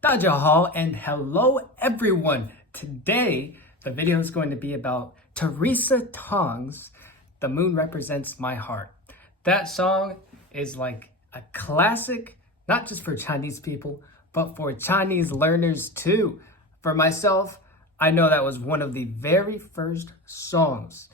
大家好 and hello everyone. Today, the video is going to be about Teresa Tong's The Moon Represents My Heart. That song is like a classic, not just for Chinese people, but for Chinese learners too. For myself, I know that was one of the very first songs.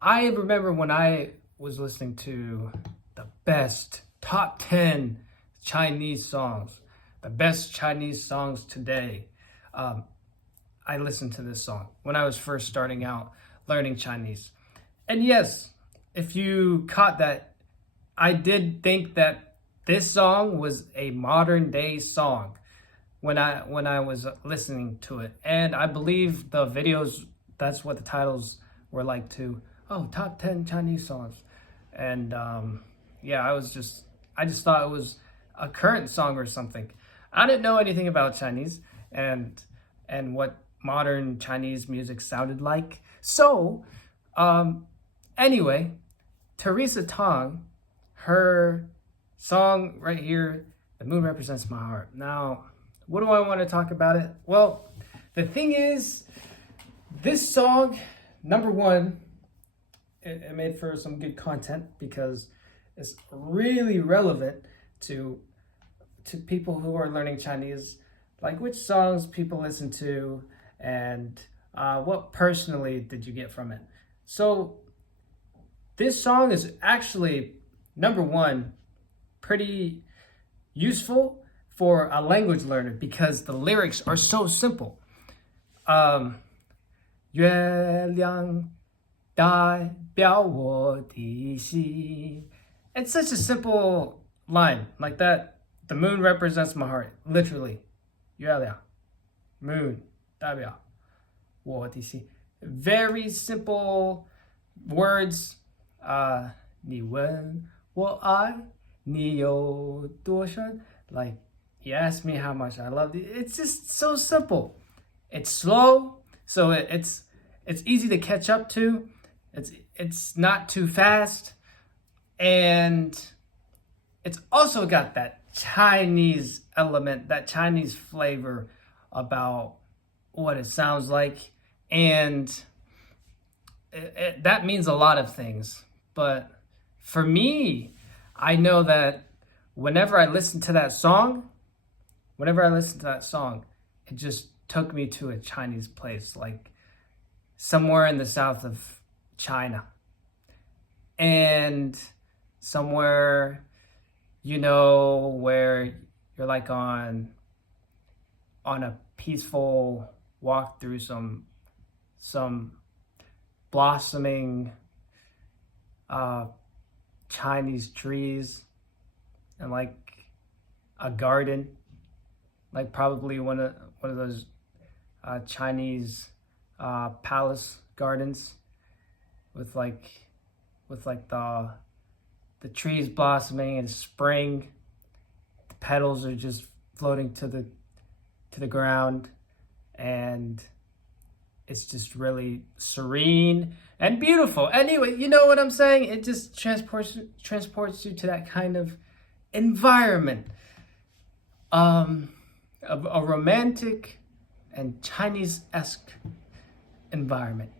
I remember when I was listening to the best top 10 Chinese songs, the best Chinese songs today. I listened to this song when I was first starting out learning Chinese. And yes, if you caught that, I did think that this song was a modern day song when I was listening to it. And I believe the videos, that's what the titles were like too. Oh, top 10 Chinese songs. And yeah, I just thought it was a current song or something. I didn't know anything about Chinese and what modern Chinese music sounded like. So, anyway, Teresa Tung, her song right here, "The Moon Represents My Heart." Now, what do I want to talk about it? Well, the thing is, this song, number one, it made for some good content because it's really relevant to people who are learning Chinese, like which songs people listen to and what personally did you get from it. So this song is actually, number one, pretty useful for a language learner because the lyrics are so simple. 月亮代表我的心. It's such a simple line like that. The moon represents my heart, literally. 月亮, moon, 代表我的心. Very simple words. 你问我爱你有多深? Like, you ask me how much I love you. It's just so simple. It's slow, so it's easy to catch up to. It's not too fast, and it's also got that Chinese element, that Chinese flavor about what it sounds like, and that means a lot of things. But for me, I know that whenever I listen to that song, it just took me to a Chinese place, like somewhere in the south of China, and somewhere, where you're like on a peaceful walk through some blossoming Chinese trees and like a garden, like probably one of those Chinese palace gardens with the trees blossoming in spring. The petals are just floating to the ground, and it's just really serene and beautiful. Anyway, you know what I'm saying? It just transports you to that kind of environment, a romantic and Chinese-esque environment,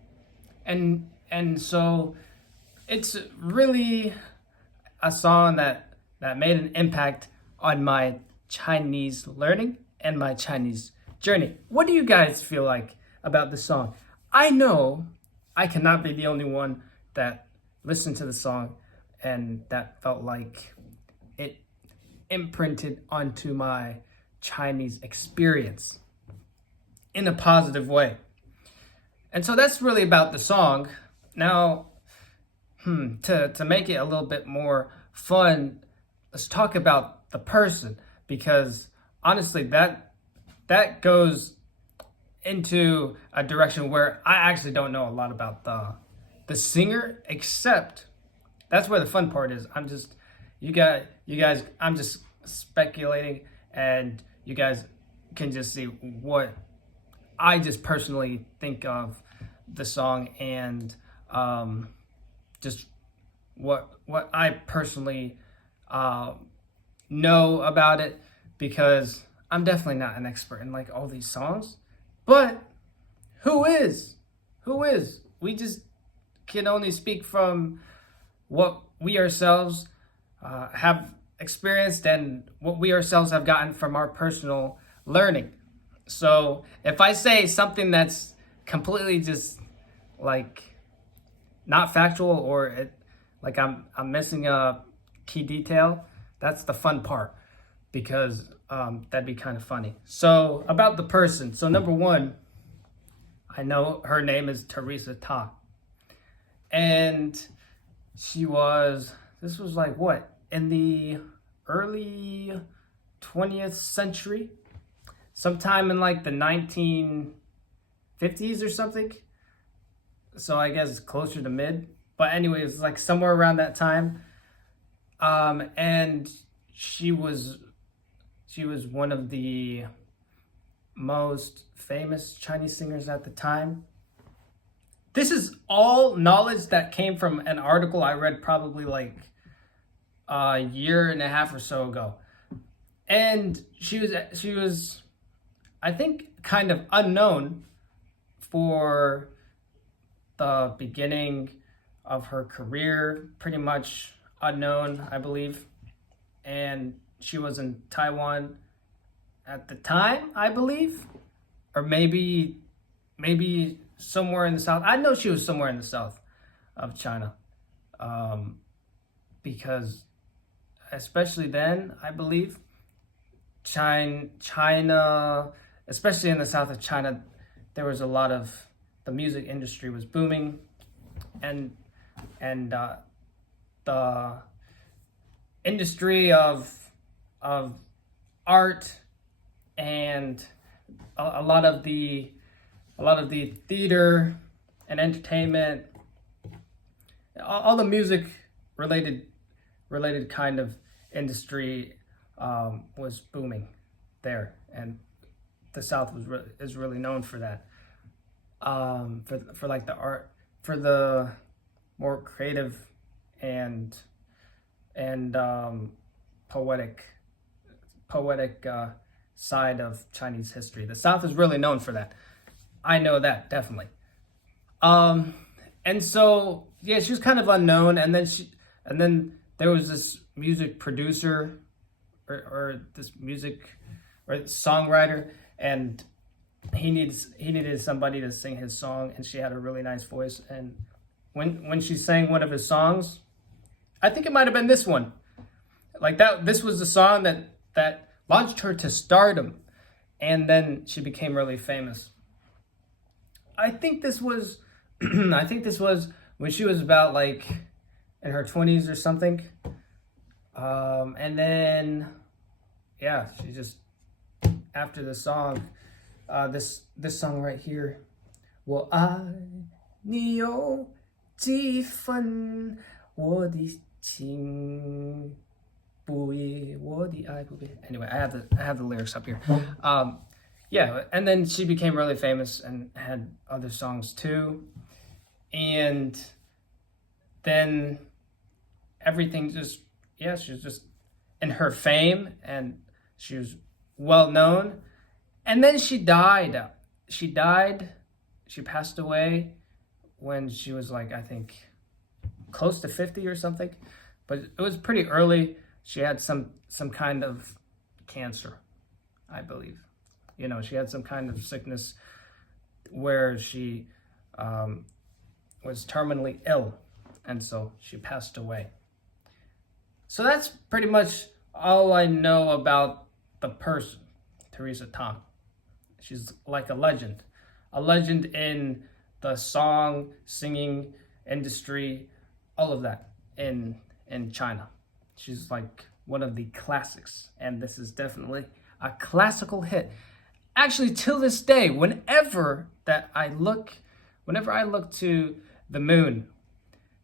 and so it's really a song that made an impact on my Chinese learning and my Chinese journey. What do you guys feel like about this song? I know I cannot be the only one that listened to the song and that felt like it imprinted onto my Chinese experience in a positive way. And so that's really about the song. Now, to make it a little bit more fun, let's talk about the person, because honestly, that goes into a direction where I actually don't know a lot about the singer, except that's where the fun part is. I'm just speculating, and you guys can just see what I just personally think of the song, and just what I personally know about it, because I'm definitely not an expert in like all these songs, but who is? Who is? We just can only speak from what we ourselves have experienced and what we ourselves have gotten from our personal learning. So if I say something that's completely just like not factual or like I'm missing a key detail, that's the fun part because that'd be kind of funny. So about the person. So number one, I know her name is Teresa Teng. And this was like what? In the early 20th century? Sometime in like the 1950s or something. So I guess closer to mid. But anyways, like somewhere around that time. And she was one of the most famous Chinese singers at the time. This is all knowledge that came from an article I read probably like a year and a half or so ago. And she was I think kind of unknown for the beginning of her career, pretty much unknown, I believe. And she was in Taiwan at the time, I believe, or maybe somewhere in the south. I know she was somewhere in the south of China, because especially then, I believe, China, especially in the south of China, there was a lot of the music industry was booming, and the industry of art and a lot of the theater and entertainment, all the music related kind of industry was booming there, and the South is really known for that. For like the art, for the more creative and poetic side of Chinese history. The South is really known for that. I know that definitely. And so yeah, she was kind of unknown, and then there was this music producer or this music or songwriter, and he needed somebody to sing his song, and she had a really nice voice. And when she sang one of his songs, I think it might have been this one. Like that, this was the song that launched her to stardom, and then she became really famous. I think this was when she was about like in her 20s or something. And then yeah, she just, after the song, this song right here, 我爱你有几分，我的情不移，我的爱不变. Anyway, I have the lyrics up here. Yeah, and then she became really famous and had other songs too. And then everything just, yeah, she was just in her fame, and she was well known. And then she died. She passed away when she was like, I think, close to 50 or something. But it was pretty early. She had some kind of cancer, I believe. You know, she had some kind of sickness where she was terminally ill, and so she passed away. So that's pretty much all I know about the person, Teresa Teng. She's like a legend in the song, singing industry, all of that in China. She's like one of the classics, and this is definitely a classical hit. Actually, till this day, whenever I look to the moon,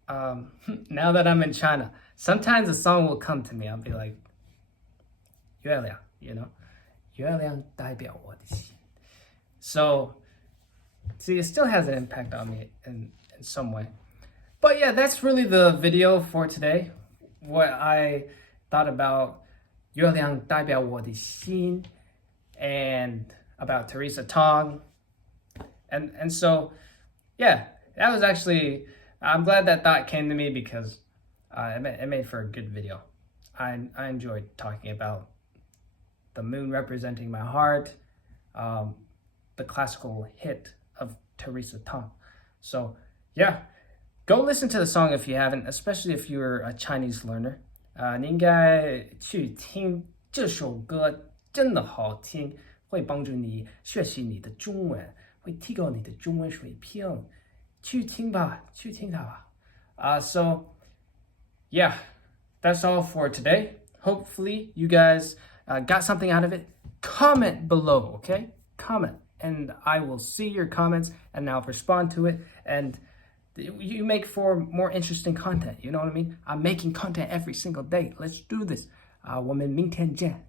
now that I'm in China, sometimes a song will come to me. I'll be like, 月亮, you know, 月亮代表我的心. So, see, it still has an impact on me in some way. But yeah, that's really the video for today. What I thought about 月亮代表我的心 and about Teresa Tong. And so, yeah, that was actually, I'm glad that thought came to me because it made for a good video. I enjoyed talking about the moon representing my heart, the classical hit of Teresa Tung. So, yeah, go listen to the song if you haven't, especially if you're a Chinese learner. 你应该去听这首歌，真的好听，会帮助你学习你的中文，会提高你的中文水平。去听吧，去听它吧。So, yeah, that's all for today. Hopefully, you guys got something out of it. Comment below, okay? Comment, and I will see your comments, and I'll respond to it. And you make for more interesting content. You know what I mean? I'm making content every single day. Let's do this. 我们明天见。